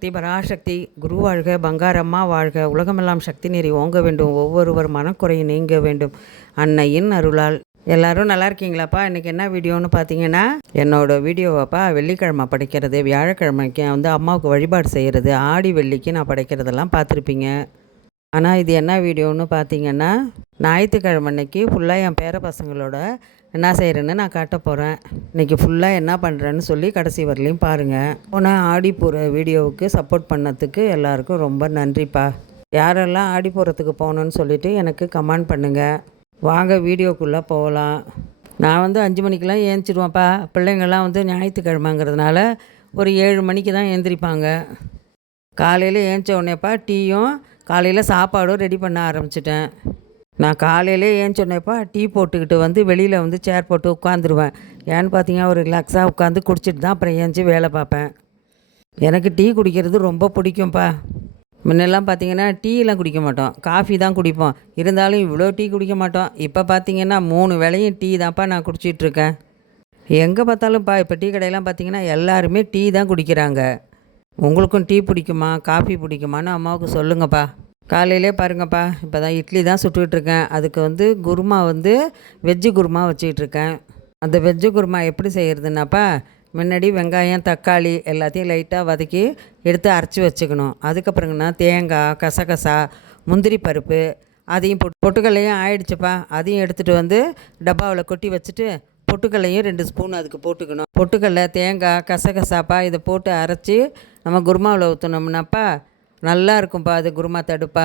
சக்தி பராசக்தி குரு வாழ்க, பங்காரம்மா வாழ்க, உலகமெல்லாம் சக்தி நெறி ஓங்க வேண்டும், ஒவ்வொருவர் மனக்குறையை நீங்க வேண்டும் அன்னையின் அருளால். எல்லோரும் நல்லா இருக்கீங்களாப்பா? இன்றைக்கி என்ன வீடியோன்னு பார்த்தீங்கன்னா, என்னோடய வீடியோவாப்பா வெள்ளிக்கிழமை படைக்கிறது, வியாழக்கிழமைக்கு அம்மாவுக்கு வழிபாடு செய்கிறது, ஆடி வெள்ளிக்கு நான் படைக்கிறதெல்லாம் பார்த்துருப்பீங்க. ஆனால் இது என்ன வீடியோன்னு பார்த்தீங்கன்னா, ஞாயிற்றுக்கிழமை அன்னைக்கு ஃபுல்லாக என் பேர பசங்களோட என்ன செய்கிறேன்னு நான் காட்ட போகிறேன். இன்றைக்கி ஃபுல்லாக என்ன பண்ணுறேன்னு சொல்லி கடைசி வரலையும் பாருங்கள். போனால் ஆடிப்பூர வீடியோவுக்கு சப்போர்ட் பண்ணதுக்கு எல்லாருக்கும் ரொம்ப நன்றிப்பா. யாரெல்லாம் ஆடிப்பூரத்துக்கு போகணுன்னு சொல்லிவிட்டு எனக்கு கமெண்ட் பண்ணுங்கள். வாங்க வீடியோக்குள்ளே போகலாம். நான் 5 மணிக்கெலாம் ஏந்திரிடுவேன்ப்பா. பிள்ளைங்கள்லாம் ஞாயிற்றுக்கிழமைங்கிறதுனால ஒரு 7 மணிக்கு தான் ஏந்திரிப்பாங்க. காலையில் ஏந்திச்ச உடனேப்பா டீயும் காலையில் சாப்பாடும் ரெடி பண்ண ஆரம்பிச்சிட்டேன். நான் காலையிலே ஏந்திச்சோடனேப்பா டீ போட்டுக்கிட்டு வெளியில் சேர் போட்டு உட்காந்துருவேன். ஏன்னு பார்த்தீங்கன்னா ஒரு ரிலாக்ஸாக உட்காந்து குடிச்சிட்டு தான் அப்புறம் ஏஞ்சி வேலை பார்ப்பேன். எனக்கு டீ குடிக்கிறது ரொம்ப பிடிக்கும்ப்பா. முன்னெல்லாம் பார்த்தீங்கன்னா டீலாம் குடிக்க மாட்டோம், காஃபி தான் குடிப்போம். இருந்தாலும் இவ்வளோ டீ குடிக்க மாட்டோம். இப்போ பார்த்தீங்கன்னா 3 வேளையும் டீ தான்ப்பா நான் குடிச்சிட்ருக்கேன். எங்கே பார்த்தாலும்ப்பா இப்போ டீ கடையெல்லாம் பார்த்தீங்கன்னா எல்லாருமே டீ தான் குடிக்கிறாங்க. உங்களுக்கும் டீ பிடிக்குமா, காஃபி பிடிக்குமான்னு அம்மாவுக்கு சொல்லுங்கப்பா. காலையிலே பாருங்கப்பா, இப்போ தான் இட்லி தான் சுட்டுக்கிட்டுருக்கேன். அதுக்கு குருமா வெஜ்ஜு குருமா வச்சுக்கிட்டுருக்கேன். அந்த வெஜ்ஜு குருமா எப்படி செய்கிறதுனாப்பா, முன்னாடி வெங்காயம் தக்காளி எல்லாத்தையும் லைட்டாக வதக்கி எடுத்து அரைச்சி வச்சுக்கணும். அதுக்கப்புறங்கண்ணா தேங்காய், கசகசா, முந்திரி பருப்பு அதையும் பொட்டுக்கல்லையும் ஆயிடுச்சுப்பா. அதையும் எடுத்துகிட்டு டப்பாவில் கொட்டி வச்சுட்டு பொட்டுக்கல்லையும் 2 ஸ்பூன் அதுக்கு போட்டுக்கணும். பொட்டுக்கல்லை, தேங்காய், கசகசாப்பா இதை போட்டு அரைச்சி நம்ம குருமாவில் ஊற்றினோம்னாப்பா நல்லா இருக்கும்ப்பா. அது குருமா தடுப்பா.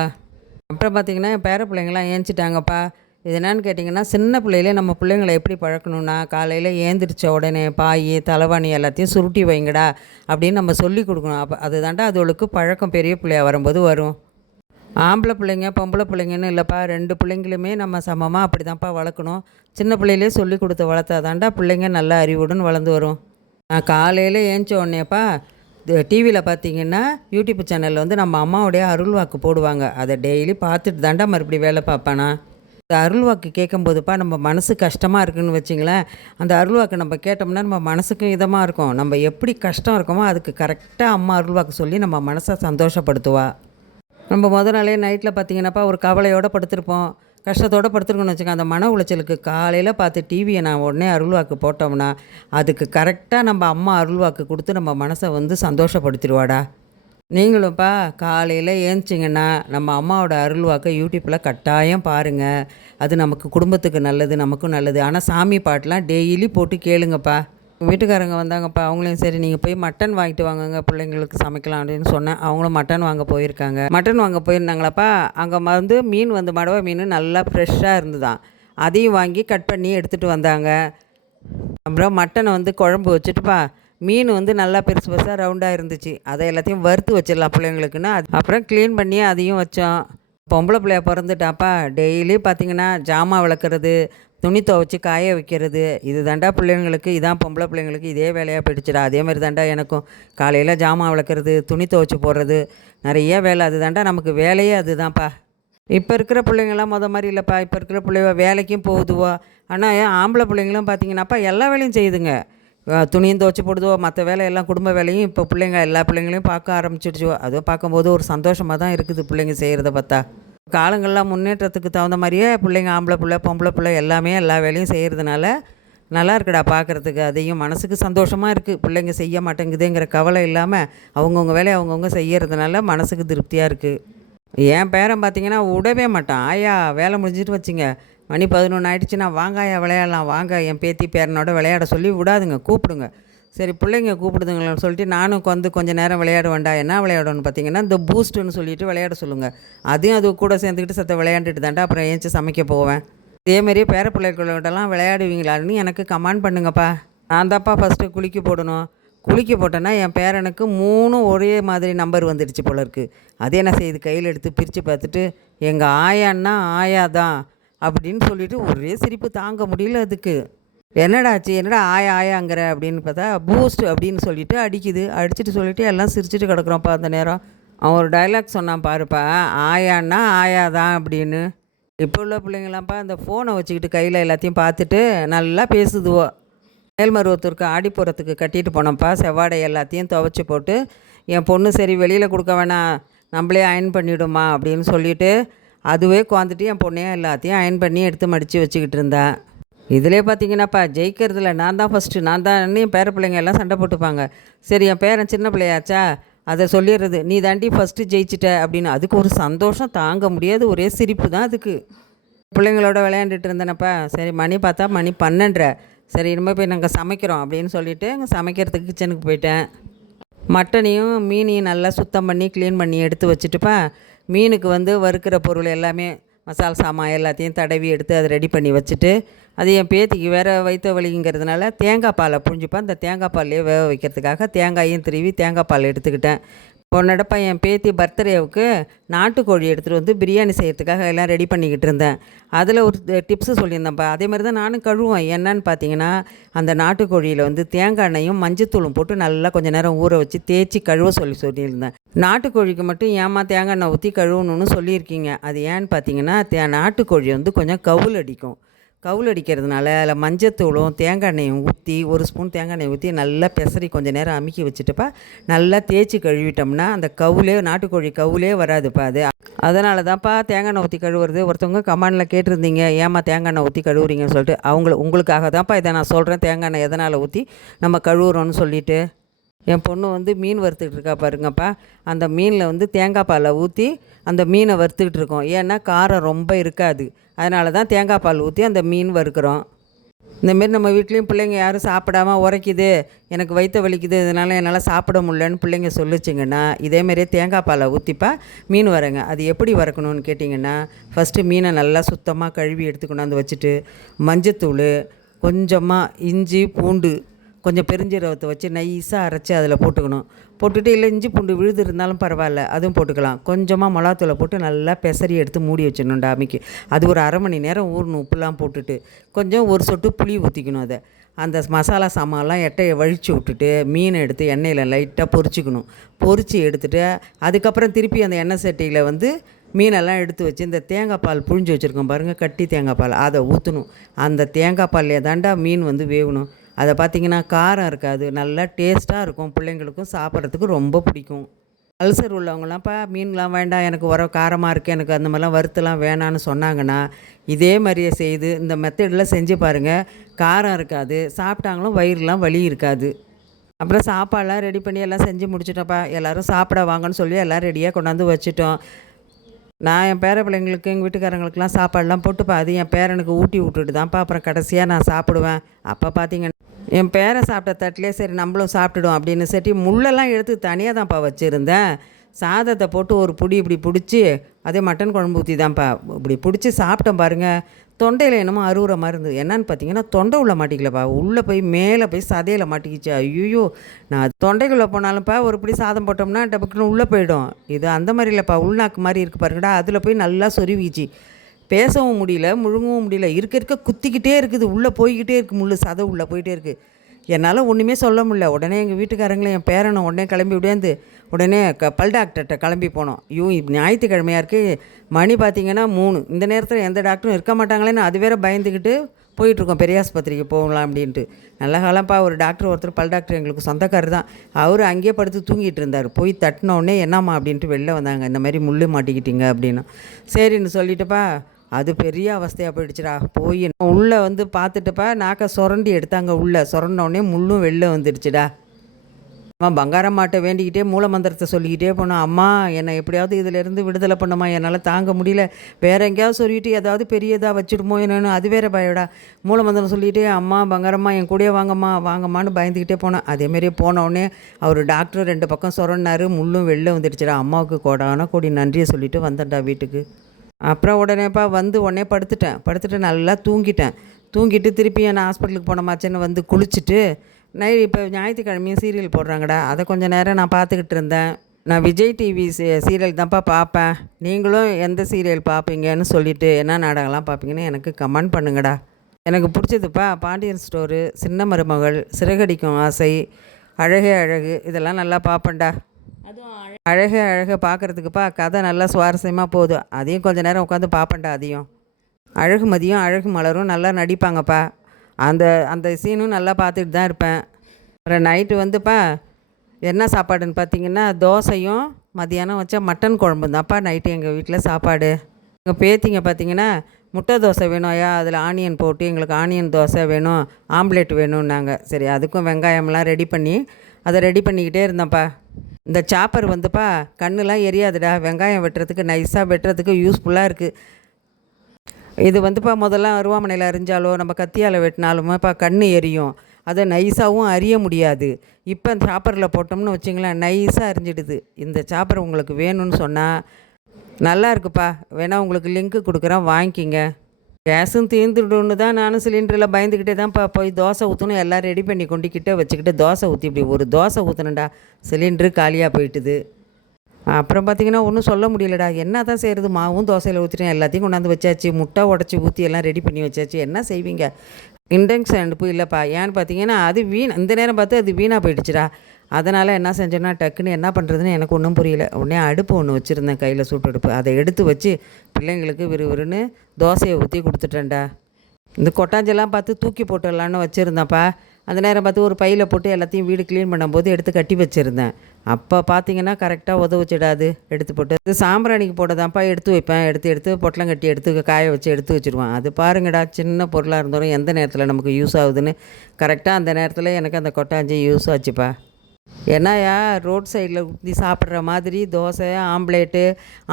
அப்புறம் பார்த்திங்கன்னா என் பேர பிள்ளைங்களாம் ஏஞ்சிட்டாங்கப்பா. இது என்னன்னு கேட்டிங்கன்னா, சின்ன பிள்ளையிலே நம்ம பிள்ளைங்களை எப்படி பழக்கணுன்னா, காலையில் ஏந்திரிச்ச உடனே பாய் தலைவாணி எல்லாத்தையும் சுருட்டி வைங்கடா அப்படின்னு நம்ம சொல்லி கொடுக்கணும். அப்போ அது தாண்டா அதுகளுக்கு பழக்கம் பெரிய பிள்ளையாக வரும்போது வரும். ஆம்பளை பிள்ளைங்க பொம்பளை பிள்ளைங்கன்னு இல்லைப்பா, 2 பிள்ளைங்களுமே நம்ம சமமாக அப்படி தான்ப்பா வளர்க்கணும். சின்ன பிள்ளையிலே சொல்லி கொடுத்து வளர்த்தா தாண்டா பிள்ளைங்க நல்ல அறிவுடன் வளர்ந்து வரும். நான் காலையில் ஏஞ்ச உடனேப்பா டிவியில் பார்த்தீங்கன்னா யூடியூப் சேனலில் நம்ம அம்மாவுடைய அருள்வாக்கு போடுவாங்க. அதை டெய்லி பார்த்துட்டு தாண்டா மறுபடியும் வேலை பார்ப்பேனா. இந்த அருள்வாக்கு கேட்கும்போதுப்பா நம்ம மனசு கஷ்டமாக இருக்குதுன்னு வச்சிங்களேன், அந்த அருள்வாக்கு நம்ம கேட்டோம்னா நம்ம மனசுக்கும் இதமாக இருக்கும். நம்ம எப்படி கஷ்டம் இருக்கோமோ அதுக்கு கரெக்டாக அம்மா அருள்வாக்கு சொல்லி நம்ம மனசை சந்தோஷப்படுத்துவா. நம்ம நாளே நைட்டில் பார்த்தீங்கன்னாப்பா ஒரு கவலையோடு படுத்திருப்போம், கஷ்டத்தோடு படுத்துருக்கோன்னு வச்சுக்கோங்க. அந்த மன உளைச்சலுக்கு காலையில் பார்த்து டிவியை நான் உடனே அருள்வாக்கு போட்டோம்னா அதுக்கு கரெக்டாக நம்ம அம்மா அருள்வாக்கு கொடுத்து நம்ம மனசை சந்தோஷப்படுத்திடுவாடா. நீங்களும்ப்பா காலையில் ஏந்திச்சிங்கன்னா நம்ம அம்மாவோட அருள்வாக்கை யூடியூப்பில் கட்டாயம் பாருங்கள். அது நமக்கு குடும்பத்துக்கு நல்லது, நமக்கும் நல்லது. ஆனால் சாமி பாட்டெலாம் டெய்லி போட்டு கேளுங்கப்பா. வீட்டுக்காரங்க வந்தாங்கப்பா, அவங்களையும் சரி நீங்கள் போய் மட்டன் வாங்கிட்டு வாங்கங்க பிள்ளைங்களுக்கு சமைக்கலாம் அப்படின்னு சொன்னேன். அவங்களும் மட்டன் வாங்க போயிருக்காங்க. மட்டன் வாங்க போயிருந்தாங்களாப்பா. அங்கே மீன் மடவை மீன் நல்லா ஃப்ரெஷ்ஷாக இருந்துதான். அதையும் வாங்கி கட் பண்ணி எடுத்துகிட்டு வந்தாங்க. அப்புறம் மட்டனை குழம்பு வச்சுட்டுப்பா, மீன் நல்லா பெருசு பெருசாக ரவுண்டாக இருந்துச்சு. அதை எல்லாத்தையும் வறுத்து வச்சிடலாம் பிள்ளைங்களுக்குன்னு. அப்புறம் க்ளீன் பண்ணி அதையும் வச்சோம். பொம்பளை பிள்ளைய பிறந்துட்டாப்பா. டெய்லி பார்த்திங்கன்னா ஜாமான் விளக்குறது, துணி துவைச்சி காய வைக்கிறது, இது தாண்டா பிள்ளைங்களுக்கு, இதான் பொம்பளை பிள்ளைங்களுக்கு இதே வேலையாக போயிடுச்சுடா. அதே மாதிரி தாண்டா எனக்கும் காலையில் ஜாமான் விளக்குறது, துணி துவைச்சி போடுறது, நிறைய வேலை. அது தாண்டா நமக்கு வேலையே அது தான்ப்பா. இப்போ இருக்கிற பிள்ளைங்களாம் மாதிரி இல்லைப்பா. இப்போ இருக்கிற பிள்ளைவ வேலைக்கும் போகுதுவோ. ஆனால் ஆம்பளை பிள்ளைங்களும் பார்த்திங்கன்னாப்பா எல்லா வேலையும் செய்யுதுங்க. துணியும் துவைச்சி போடுதுவோ, மற்ற வேலையெல்லாம் குடும்ப வேலையும் இப்போ பிள்ளைங்க எல்லா பிள்ளைங்களையும் பார்க்க ஆரம்பிச்சிடுச்சுவோ. அதுவும் பார்க்கும்போது ஒரு சந்தோஷமாக தான் இருக்குது பிள்ளைங்க செய்கிறத பார்த்தா. காலங்கள்லாம் முன்னேற்றத்துக்கு தகுந்த மாதிரியே பிள்ளைங்க ஆம்பளை பிள்ளை பொம்பளை பிள்ளை எல்லாமே எல்லா வேலையும் செய்கிறதுனால நல்லா இருக்குடா பார்க்குறதுக்கு. அதையும் மனசுக்கு சந்தோஷமாக இருக்குது. பிள்ளைங்க செய்ய மாட்டேங்குதுங்கிற கவலை இல்லாமல் அவங்கவுங்க வேலையை அவங்கவுங்க செய்கிறதுனால மனசுக்கு திருப்தியாக இருக்குது. என் பேரன் பார்த்திங்கன்னா விடவே மாட்டான். ஆயா வேலை முடிஞ்சிட்டு வச்சுங்க, மணி 11 ஆகிடுச்சுன்னா வாங்க ஆயா விளையாடலாம், வாங்க என் பேத்தி பேரனோட விளையாட சொல்லி விடாதுங்க, கூப்பிடுங்க. சரி பிள்ளைங்க கூப்பிடுதுங்களான்னு சொல்லிட்டு நானும் கொஞ்சம் நேரம் விளையாட வேண்டாம். என்ன விளையாடணும்னு பார்த்தீங்கன்னா இந்த பூஸ்ட்டுன்னு சொல்லிட்டு விளையாட சொல்லுங்கள். அதையும் அது கூட சேர்ந்துக்கிட்டு விளையாண்டுட்டு தாண்டா அப்புறம் ஏஞ்சி சமைக்க போவேன். இதேமாரியே பேர பிள்ளைகளோடலாம் விளையாடுவீங்களான்னு எனக்கு கமெண்ட் பண்ணுங்கப்பா. நான் தான்ப்பா ஃபஸ்ட்டு குளிக்க போடணும். குளிக்க போட்டேன்னா என் பேரனுக்கு 3 ஒரே மாதிரி நம்பர் வந்துடுச்சு போல இருக்குது. அதே என்ன செய்யுது, கையில் எடுத்து பிரித்து பார்த்துட்டு எங்கள் ஆயான்னா ஆயா தான் அப்படின்னு சொல்லிவிட்டு ஒரே சிரிப்பு தாங்க முடியல அதுக்கு. என்னடாச்சு, என்னடா ஆயா ஆயாங்கிற அப்படின்னு பார்த்தா பூஸ்ட் அப்படின்னு சொல்லிவிட்டு அடிக்குது. அடிச்சுட்டு சொல்லிவிட்டு எல்லாம் சிரிச்சுட்டு கிடக்குறோம்ப்பா. அந்த நேரம் அவன் ஒரு டைலாக் சொன்னான் பாருப்பா, ஆயான்னா ஆயா தான் அப்படின்னு. இப்போ உள்ள பிள்ளைங்களாம்ப்பா அந்த ஃபோனை வச்சுக்கிட்டு கையில் எல்லாத்தையும் பார்த்துட்டு நல்லா பேசுதுவோ. மேல்மருவத்தூருக்கு ஆடிப்புறத்துக்கு கட்டிட்டு போனோம்ப்பா. செவ்வாடை எல்லாத்தையும் துவைச்சி போட்டு என் பொண்ணு சரி வெளியில் கொடுக்க வேணாம், நம்மளே அயர்ன் பண்ணிவிடுமா அப்படின்னு சொல்லிவிட்டு அதுவே உட்காந்துட்டு என் பொண்ணையும் எல்லாத்தையும் அயர்ன் பண்ணி எடுத்து மடித்து வச்சுக்கிட்டு இருந்தேன். இதிலே பார்த்தீங்கன்னாப்பா ஜெயிக்கிறதுல நான் தான் ஃபஸ்ட்டு, நான் தான் என் பேர பிள்ளைங்க எல்லாம் சண்டை போட்டுப்பாங்க. சரி என் பேரன் சின்ன பிள்ளையாச்சா அதை சொல்லிடுறது, நீ தாண்டி ஃபஸ்ட்டு ஜெயிச்சிட்ட அப்படின்னு. அதுக்கு ஒரு சந்தோஷம் தாங்க முடியாது, ஒரே சிரிப்பு தான் அதுக்கு. பிள்ளைங்களோட விளையாண்டுட்டு இருந்தேனப்பா. சரி மணி பார்த்தா மணி 12:30. சரி இனிமேல் போய் நாங்கள் சமைக்கிறோம் அப்படின்னு சொல்லிவிட்டு அங்கே சமைக்கிறதுக்கு கிச்சனுக்கு போயிட்டேன். மட்டனையும் மீனையும் நல்லா சுத்தம் பண்ணி க்ளீன் பண்ணி எடுத்து வச்சுட்டுப்பா, மீனுக்கு வறுக்கிற பொருள் எல்லாமே மசாலா சாமான் எல்லாத்தையும் தடவி எடுத்து அதை ரெடி பண்ணி வச்சுட்டு, அது என் பேத்திக்கு வேறு வயிற்று வலிங்கிறதுனால தேங்காய் பாலை புழிஞ்சுப்பேன். அந்த தேங்காய் பால்லையே வேக வைக்கிறதுக்காக தேங்காயும் திருவி தேங்காய் பால் எடுத்துக்கிட்டேன். பொன்னடப்பா என் பேத்தி பர்த்டேவுக்கு நாட்டுக்கோழி எடுத்துகிட்டு பிரியாணி செய்கிறதுக்காக எல்லாம் ரெடி பண்ணிக்கிட்டு இருந்தேன். அதில் ஒரு டிப்ஸு சொல்லியிருந்தேன்ப்பா. அதே மாதிரி தான் நானும் கழுவேன். என்னன்னு பார்த்தீங்கன்னா, அந்த நாட்டுக்கோழியில் தேங்காய் எண்ணெயும் மஞ்சத்தூளும் போட்டு நல்லா கொஞ்சம் நேரம் ஊற வச்சு தேய்ச்சி கழுவ சொல்லியிருந்தேன். நாட்டுக்கோழிக்கு மட்டும் ஏமா தேங்காய் எண்ணெய் ஊற்றி கழுவணும்னு சொல்லியிருக்கீங்க. அது ஏன்னு பார்த்தீங்கன்னா, நாட்டுக்கோழி கவுல் அடிக்கும். கவுல் அடிக்கிறதுனால அதில் மஞ்சத்தூளும் தேங்காய் எண்ணெயும் ஊற்றி, ஒரு ஸ்பூன் தேங்காய் எண்ணெய் ஊற்றி நல்லா பெசரி கொஞ்சம் நேரம் அமுக்கி வச்சுட்டுப்பா, நல்லா தேய்ச்சி கழுவிட்டோம்னா அந்த நாட்டுக்கோழி கவுலே வராதுப்பா. அதனால தான்ப்பா தேங்காய் எண்ணெய் ஊற்றி கழுவுறது. ஒருத்தவங்க கமெண்டில் கேட்டிருந்தீங்க, ஏமா தேங்காய் எண்ணெய் ஊற்றி கழுவுறீங்கன்னு சொல்லிட்டு. உங்களுக்காக தான்ப்பா இதை நான் சொல்கிறேன், தேங்காய் எண்ணெய் எதனால் ஊற்றி நம்ம கழுவுறோன்னு சொல்லிவிட்டு. என் பொண்ணு மீன் வறுத்துக்கிட்டு இருக்கா பாருங்கப்பா. அந்த மீனில் தேங்காய் பாலை ஊற்றி அந்த மீனை வறுத்துக்கிட்டு இருக்கோம். ஏன்னா காரம் ரொம்ப இருக்காது, அதனால தான் தேங்காய் பால் ஊற்றி அந்த மீன் வறுக்கிறோம். இந்தமாரி நம்ம வீட்லேயும் பிள்ளைங்க யாரும் சாப்பிடாம உரைக்குது, எனக்கு வயிற்று வலிக்குது, இதனால் என்னால் சாப்பிட முடியலன்னு பிள்ளைங்க சொல்லிச்சிங்கன்னா, இதேமாரியே தேங்காய் பாலை ஊற்றிப்பா மீன் வரங்க. அது எப்படி வறுக்கணும்னு கேட்டிங்கன்னா, ஃபஸ்ட்டு மீனை நல்லா சுத்தமாக கழுவி எடுத்துக்கொண்டாந்து வச்சுட்டு, மஞ்சத்தூள், கொஞ்சமாக இஞ்சி பூண்டு, கொஞ்சம் பெருஞ்சீரகத்தை வச்சு நைஸாக அரைச்சி அதில் போட்டுக்கணும். போட்டுட்டு இல்லை இஞ்சி பூண்டு விழுது இருந்தாலும் பரவாயில்ல, அதுவும் போட்டுக்கலாம். கொஞ்சமாக மிளகாத்தூளை போட்டு நல்லா பெசரி எடுத்து மூடி வச்சிடணும் டாமிக்கு. அது ஒரு அரை மணி நேரம் ஊறணும் உப்புலாம் போட்டுட்டு. கொஞ்சம் ஒரு சொட்டு புளி ஊற்றிக்கணும். அதை அந்த மசாலா சாமான்லாம் எட்டையை வழித்து விட்டுட்டு மீனை எடுத்து எண்ணெயில் லைட்டாக பொரிச்சிக்கணும். பொரித்து எடுத்துகிட்டு அதுக்கப்புறம் திருப்பி அந்த எண்ணெய் சட்டியில் மீனெல்லாம் எடுத்து வச்சு இந்த தேங்காய் பால் புழிஞ்சு வச்சுருக்கோம் பாருங்கள், கட்டி தேங்காய் பால், அதை ஊற்றணும். அந்த தேங்காய் பால்லே தாண்டா மீன் வேகணும். அதை பார்த்திங்கன்னா காரம் இருக்காது, நல்லா டேஸ்ட்டாக இருக்கும். பிள்ளைங்களுக்கும் சாப்பிட்றதுக்கு ரொம்ப பிடிக்கும். அல்சர் உள்ளவங்களாம்ப்பா மீன்லாம் வேண்டாம், எனக்கு காரமாக இருக்குது, எனக்கு அந்த மாதிரிலாம் வறுத்துலாம் வேணான்னு சொன்னாங்கன்னா, இதே மாதிரியே செய்து இந்த மெத்தடில் செஞ்சு பாருங்கள். காரம் இருக்காது, சாப்பிட்டாங்களும் வயிறுலாம் வலி இருக்காது. அப்புறம் சாப்பாடெலாம் ரெடி பண்ணி எல்லாம் செஞ்சு முடிச்சிட்டோம்ப்பா. எல்லோரும் சாப்பிட வாங்கன்னு சொல்லி எல்லாம் ரெடியாக கொண்டாந்து வச்சுட்டோம். நான் என் பேர பிள்ளைங்களுக்கு எங்கள் வீட்டுக்காரங்களுக்கெலாம் சாப்பாடெலாம் போட்டுப்பா, அது என் பேரனுக்கு ஊட்டி விட்டுட்டு தான்ப்பா அப்புறம் கடைசியாக நான் சாப்பிடுவேன். அப்போ பார்த்தீங்கன்னா என் பேரை சாப்பிட்ட தட்டிலே சரி நம்மளும் சாப்பிட்டுடும் அப்படின்னு சரி முள்ளெல்லாம் எடுத்து தனியாக தான்ப்பா வச்சுருந்தேன். சாதத்தை போட்டு ஒரு புடி இப்படி பிடிச்சி, அதே மட்டன் குழம்பு ஊற்றி தான்ப்பா இப்படி பிடிச்சி சாப்பிட்டேன் பாருங்கள். தொண்டையில் என்னமோ அறுவுற மாதிரி இருந்தது. என்னன்னு பார்த்தீங்கன்னா, தொண்டை உள்ளே மாட்டிக்கலப்பா, உள்ளே போய் மேலே போய் சதையில் மாட்டிக்கிச்சு. ஐயோ, நான் தொண்டைக்குள்ளே போனாலும்ப்பா ஒரு பிடி சாதம் போட்டோம்னா டப்புக்குன்னு உள்ளே போயிடும். இது அந்த மாதிரி இல்லைப்பா, உள்நாக்கு மாதிரி இருக்குது பாருங்கடா, அதில் போய் நல்லா சொருவிச்சு. பேசவும் முடியல, முழுங்கவும் முடியல, இருக்க குத்திக்கிட்டே இருக்குது, உள்ளே போய்கிட்டே இருக்குது, முள் சதை உள்ளே போயிட்டே இருக்குது. என்னால் ஒன்றுமே சொல்ல முடியல. உடனே எங்கள் வீட்டுக்காரங்களும் என் பேரனும் உடனே கிளம்பி விடேந்து உடனே பல் டாக்டர்கிட்ட கிளம்பி போனோம். ஞாயிற்றுக்கிழமையாக இருக்குது, மணி பார்த்திங்கன்னா 3. இந்த நேரத்தில் எந்த டாக்டரும் இருக்க மாட்டாங்களேன்னு அது வேறு பயந்துக்கிட்டு போயிட்டுருக்கோம் பெரிய ஆஸ்பத்திரிக்கு போகலாம் அப்படின்ட்டு. நல்ல காலம்ப்பா, ஒரு டாக்டர் ஒருத்தர் பல் டாக்டர் எங்களுக்கு சொந்தக்காரர் தான், அவர் அங்கேயே படுத்து தூங்கிட்டு இருந்தார். போய் தட்டினோடனே என்னம்மா அப்படின்ட்டு வெளில வந்தாங்க, இந்த மாதிரி முள் மாட்டிக்கிட்டீங்க அப்படின்னு. சரின்னு சொல்லிட்டுப்பா, அது பெரிய அவஸ்தையாக போயிடுச்சுடா. போய் உள்ளே பார்த்துட்டுப்பா நாக்கை சுரண்டி எடுத்தாங்க. உள்ளே சுரண்டோடனே முள்ளும் வெளில வந்துடுச்சுடா. அம்மா பங்காரம்மாட்ட வேண்டிக்கிட்டே மூல மந்திரத்தை சொல்லிக்கிட்டே போனோம். அம்மா என்னை எப்படியாவது இதிலேருந்து விடுதலை பண்ணுமா, என்னால் தாங்க முடியல, வேறு எங்கேயாவது சொல்லிவிட்டு ஏதாவது பெரியதாக வச்சுடுமோ என்னன்னு அது வேறு பயடா. மூல மந்திரம் சொல்லிக்கிட்டே அம்மா பங்காரம்மா என் கூடயே வாங்கம்மான்னு பயந்துக்கிட்டே போனேன். அதேமாரியே போனோடனே அவர் டாக்டர் 2 பக்கம் சுரண்டார், முள்ளும் வெளில வந்துடுச்சுடா. அம்மாவுக்கு கோடான கோடி நன்றியை சொல்லிவிட்டு வந்தேன்டா வீட்டுக்கு. அப்புறம் உடனேப்பா உடனே படுத்துட்டு நல்லா தூங்கிட்டு திருப்பி நான் ஹாஸ்பிட்டலுக்கு போனமாச்சேன்னு குளிச்சுட்டு இப்போ ஞாயிற்றுக்கிழமையும் சீரியல் போடுறாங்கடா, அதை கொஞ்சம் நேரம் நான் பார்த்துக்கிட்டு இருந்தேன். நான் விஜய் டிவி சீரியல் தான்ப்பா பார்ப்பேன். நீங்களும் எந்த சீரியல் பார்ப்பீங்கன்னு சொல்லிவிட்டு என்ன நாடகம்லாம் பார்ப்பீங்கன்னு எனக்கு கமெண்ட் பண்ணுங்கடா. எனக்கு பிடிச்சதுப்பா பாண்டியன் ஸ்டோரு, சின்ன மருமகள், சிறகடிக்கும் ஆசை, அழகே அழகு, இதெல்லாம் நல்லா பார்ப்பேன்டா. அழகே பார்க்குறதுக்குப்பா கதை நல்லா சுவாரஸ்யமாக போகுது, அதையும் கொஞ்சம் நேரம் உட்காந்து பார்ப்பேன்டா. அதையும் அழகு மதியம் அழகு மலரும் நல்லா நடிப்பாங்கப்பா. அந்த சீனும் நல்லா பார்த்துட்டு தான் இருப்பேன். அப்புறம் நைட்டு என்ன சாப்பாடுன்னு பார்த்தீங்கன்னா தோசையும் மதியானம் வச்ச மட்டன் குழம்பு தான்ப்பா நைட்டு எங்கள் வீட்டில் சாப்பாடு. எங்கள் பேத்திங்க பார்த்தீங்கன்னா முட்டை தோசை வேணும் ஐயா, அதில் ஆனியன் போட்டு எங்களுக்கு ஆனியன் தோசை வேணும், ஆம்லேட் வேணும்னாங்க. சரி, அதுக்கும் வெங்காயம்லாம் ரெடி பண்ணி அதை ரெடி பண்ணிக்கிட்டே இருந்தேன்ப்பா. இந்த சாப்பர் வந்துப்பா கண்ணுலாம் எரியாதுடா, வெங்காயம் வெட்டுறதுக்கு நைஸாக வெட்டுறதுக்கு யூஸ்ஃபுல்லாக இருக்குது. இது வந்துப்பா முதல்ல அருவாமனையில் அரிஞ்சாலோ நம்ம கத்தியால் வெட்டினாலுமேப்பா கண் எரியும், அதை நைஸாகவும் அறிய முடியாது. இப்போ சாப்பரில் போட்டோம்னு வச்சிங்களேன் நைஸாக அரிஞ்சிடுது. இந்த சாப்பர் உங்களுக்கு வேணும்னு சொன்னால் நல்லா இருக்குப்பா, வேணால் உங்களுக்கு லிங்க்கு கொடுக்குறேன், வாங்கிக்கிங்க. கேஸும் தீர்ந்துடுன்னு தான் நானும் சிலிண்டரில் பயந்துக்கிட்டே தான்ப்பா போய் தோசை ஊற்றணும் எல்லாம் ரெடி பண்ணி கொண்டுக்கிட்டே வச்சுக்கிட்டு தோசை ஊற்றி இப்படி ஒரு தோசை ஊற்றணுண்டா, சிலிண்டரு காலியாக போயிட்டுது. அப்புறம் பார்த்திங்கன்னா ஒன்றும் சொல்ல முடியலடா, என்ன தான் செய்கிறது, மாவும் தோசையில் ஊற்றிட்டேன், எல்லாத்தையும் கொண்டாந்து வச்சாச்சு, முட்டை உடச்சி ஊற்றி எல்லாம் ரெடி பண்ணி வச்சாச்சு, என்ன செய்வீங்க. இண்டக்ஷன் அடுப்பு இல்லைப்பா, ஏன்னு பார்த்தீங்கன்னா அது இந்த நேரம் பார்த்து அது வீணாக போயிடுச்சுடா. அதனால் என்ன செஞ்சேன்னா டக்குன்னு என்ன பண்ணுறதுன்னு எனக்கு ஒன்றும் புரியல. உடனே அடுப்பு ஒன்று வச்சுருந்தேன் கையில், சூட்டு அடுப்பு, அதை எடுத்து வச்சு பிள்ளைங்களுக்கு விறுவிறுன்னு தோசையை ஊற்றி கொடுத்துட்டேன்டா. இந்த கொட்டாஞ்செல்லாம் பார்த்து தூக்கி போட்டுடலான்னு வச்சுருந்தேன்ப்பா. அந்த நேரம் பார்த்து ஒரு பையில் போட்டு எல்லாத்தையும் வீடு க்ளீன் பண்ணும்போது எடுத்து கட்டி வச்சுருந்தேன். அப்போ பார்த்தீங்கன்னா கரெக்டாக உதவிச்சிடாது, எடுத்து போட்டு இது சாம்பிராணிக்கு போட்டதான்ப்பா எடுத்து வைப்பேன், எடுத்து பொட்டலம் கட்டி எடுத்து காய வச்சு எடுத்து வச்சுருவேன். அது பாருங்கடா, சின்ன பொருளாக இருந்தாலும் எந்த நேரத்தில் நமக்கு யூஸ் ஆகுதுன்னு கரெக்டாக அந்த நேரத்தில் எனக்கு அந்த கொட்டாஞ்சி யூஸ் ஆச்சுப்பா. ஏன்னாயா ரோட் சைடில் ஊற்றி சாப்பிட்ற மாதிரி தோசை ஆம்லேட்டு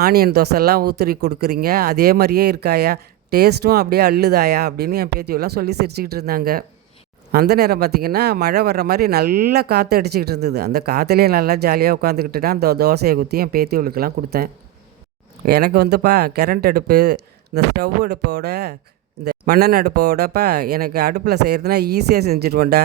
ஆனியன் தோசைலாம் ஊற்றி கொடுக்குறீங்க, அதே மாதிரியே இருக்காயா, டேஸ்ட்டும் அப்படியே அள்ளுதாயா அப்படின்னு என் பேத்தியெல்லாம் சொல்லி சிரிச்சுக்கிட்டு இருந்தாங்க. அந்த நேரம் பார்த்திங்கன்னா மழை வர்ற மாதிரி நல்லா காற்று அடிச்சுக்கிட்டு இருந்தது. அந்த காற்றுலேயே நல்லா ஜாலியாக உட்காந்துக்கிட்டு தான் அந்த தோசையை ஊற்றி என் பேத்தியவளுக்கெல்லாம் கொடுத்தேன். எனக்கு வந்துப்பா கரண்ட் அடுப்பு, இந்த ஸ்டவ் அடுப்போட இந்த மண்ணெண்ணெய் அடுப்போடப்பா எனக்கு அடுப்பில் செய்கிறதுனா ஈஸியாக செஞ்சுருவேன்டா.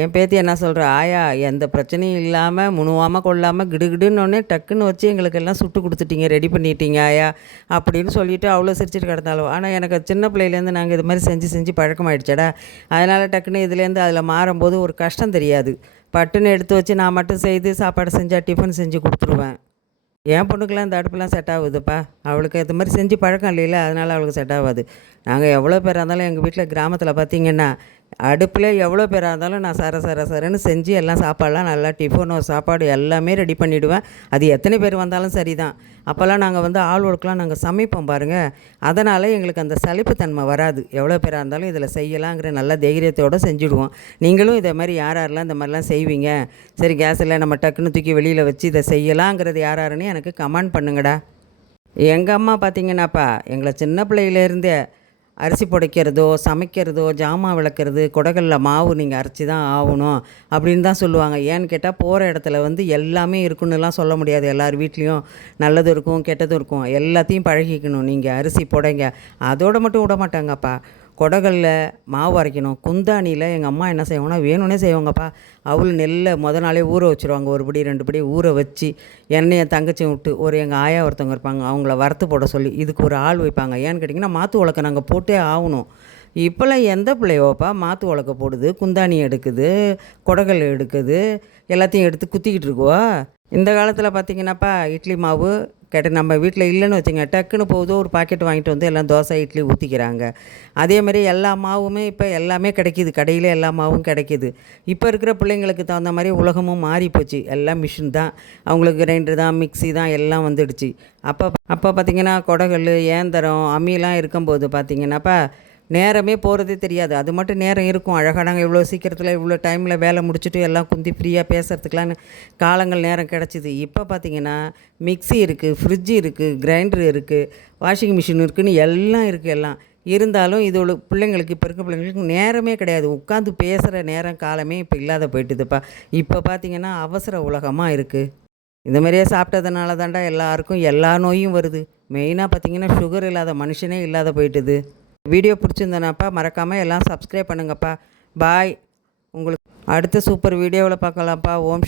என் பேத்தி என்ன சொல்கிற, ஆயா எந்த பிரச்சனையும் இல்லாமல் முணுவாமல் கொள்ளாமல் கிடுகிடுன்னொடனே டக்குன்னு வச்சு எங்களுக்கெல்லாம் சுட்டு கொடுத்துட்டீங்க, ரெடி பண்ணிட்டீங்க ஆயா அப்படின்னு சொல்லிவிட்டு அவ்வளோ சிரிச்சிட்டு கிடந்தாலும். ஆனால் எனக்கு சின்ன பிள்ளையிலேருந்து நாங்கள் இது மாதிரி செஞ்சு பழக்கமாயிடுச்சடா. அதனால் டக்குன்னு இதுலேருந்து அதில் மாறும்போது ஒரு கஷ்டம் தெரியாது. பட்டுன்னு எடுத்து வச்சு நான் மட்டும் செய்து சாப்பாடு செஞ்சால் டிஃபன் செஞ்சு கொடுத்துருவேன். என் பொண்ணுக்கெலாம் இந்த அடுப்புலாம் செட் ஆகுதுப்பா, அவளுக்கு இது மாதிரி செஞ்சு பழக்கம் இல்லைல்ல, அதனால் அவளுக்கு செட் ஆகாது. நாங்கள் எவ்வளோ பேராக இருந்தாலும் எங்கள் வீட்டில் கிராமத்தில் பார்த்திங்கன்னா அடுப்பில் எவ்வளோ பேராக இருந்தாலும் நான் சரன்னு செஞ்சு எல்லாம் சாப்பாடெலாம் நல்லா டிஃபனோ சாப்பாடு எல்லாமே ரெடி பண்ணிவிடுவேன். அது எத்தனை பேர் வந்தாலும் சரி தான். அப்போல்லாம் நாங்கள் ஆள் ஒர்க்கெலாம் நாங்கள் சமைப்போம் பாருங்கள். அதனால் எங்களுக்கு அந்த சலிப்புத்தன்மை வராது. எவ்வளோ பேராக இருந்தாலும் இதில் செய்யலாங்கிற நல்ல தைரியத்தோடு செஞ்சுடுவோம். நீங்களும் இதை மாதிரி யாரெல்லாம் இந்த மாதிரிலாம் செய்வீங்க, சரி கேஸில் நம்ம டக்குன்னு தூக்கி வெளியில் வச்சு இதை செய்யலாங்கிறது யாருன்னு எனக்கு கமெண்ட் பண்ணுங்கடா. எங்கள் அம்மா பார்த்திங்கன்னாப்பா எங்களை சின்ன பிள்ளையிலேருந்தே அரிசி புடைக்கிறதோ சமைக்கிறதோ ஜாமான் விளக்குறது குடகல்ல மாவு நீங்கள் அரைச்சி தான் ஆகணும் அப்படின்னு தான் சொல்லுவாங்க. ஏன்னு கேட்டால் போகிற இடத்துல எல்லாமே இருக்குன்னுலாம் சொல்ல முடியாது. எல்லார் வீட்லேயும் நல்லதும் இருக்கும் கெட்டதும் இருக்கும், எல்லாத்தையும் பழகிக்கணும். நீங்கள் அரிசி புடைங்க, அதோடு மட்டும் விட மாட்டாங்கப்பா. குடகல்ல மாவு அரைக்கணும். குந்தாணியில் எங்கள் அம்மா என்ன செய்வாங்கன்னா வேணும்னே செய்வாங்கப்பா. அவள் நெல்லை நாளே ஊற வச்சுருவாங்க, ஒரு படி 2 படி ஊற வச்சு எண்ணெயை தங்கச்சி விட்டு ஒரு எங்கள் ஆயா ஒருத்தவங்க இருப்பாங்க, அவங்கள வறுத்து போட சொல்லி இதுக்கு ஒரு ஆள் வைப்பாங்க. ஏன்னு கேட்டிங்கன்னா மாற்று உலக்க நாங்கள் போட்டே ஆகணும். இப்போல்லாம் எந்த பிள்ளையோப்பா மாற்று உலக்க போடுது, குந்தாணி எடுக்குது, குடகல் எடுக்குது, எல்லாத்தையும் எடுத்து குத்திக்கிட்டு இருக்குவா. இந்த காலத்தில் பார்த்திங்கன்னாப்பா இட்லி மாவு நம்ம வீட்டில் இல்லைன்னு வச்சுங்க, டக்குன்னு போகுதோ ஒரு பாக்கெட் வாங்கிட்டு வந்து எல்லாம் தோசை இட்லி ஊற்றிக்கிறாங்க. அதேமாதிரி எல்லா மாவுமே இப்போ எல்லாமே கிடைக்கிது, கடையில் எல்லா மாவும் கிடைக்கிது. இப்போ இருக்கிற பிள்ளைங்களுக்கு தகுந்த மாதிரி உலகமும் மாறி போச்சு. எல்லாம் மிஷின் தான், அவங்களுக்கு கிரைண்டர் தான், மிக்சி தான், எல்லாம் வந்துடுச்சு. அப்போ பார்த்திங்கன்னா குடகல் ஏந்திரம் அம்மியெல்லாம் இருக்கும்போது பார்த்திங்கன்னாப்பா நேரமே போகிறதே தெரியாது. அது மட்டும் நேரம் இருக்கும், அழகாக நாங்கள் இவ்வளோ சீக்கிரத்தில் இவ்வளோ டைமில் வேலை முடிச்சுட்டு எல்லாம் குந்தி ஃப்ரீயாக பேசுகிறதுக்கெலாம் காலங்கள் நேரம் கிடச்சிது. இப்போ பார்த்திங்கன்னா மிக்சி இருக்குது, ஃப்ரிட்ஜு இருக்குது, கிரைண்டர் இருக்குது, வாஷிங் மிஷின் இருக்குதுன்னு எல்லாம் இருக்குது. எல்லாம் இருந்தாலும் இதோட பிள்ளைங்களுக்கு இப்போ இருக்க பிள்ளைங்களுக்கு நேரமே கிடையாது. உட்காந்து பேசுகிற நேரம் காலமே இப்போ இல்லாத போயிட்டுதுப்பா. இப்போ பார்த்திங்கன்னா அவசர உலகமாக இருக்குது. இந்த மாதிரியே சாப்பிட்டதுனால தாண்டா எல்லாருக்கும் எல்லா நோயும் வருது. மெயினாக பார்த்திங்கன்னா சுகர் இல்லாத மனுஷனே இல்லாத போயிட்டுது. வீடியோ பிடிச்சிருந்தேனாப்பா மறக்காமல் எல்லாம் சப்ஸ்கிரைப் பண்ணுங்கப்பா. பாய். உங்களுக்கு அடுத்த சூப்பர் வீடியோவில் பார்க்கலாம்ப்பா. ஓம்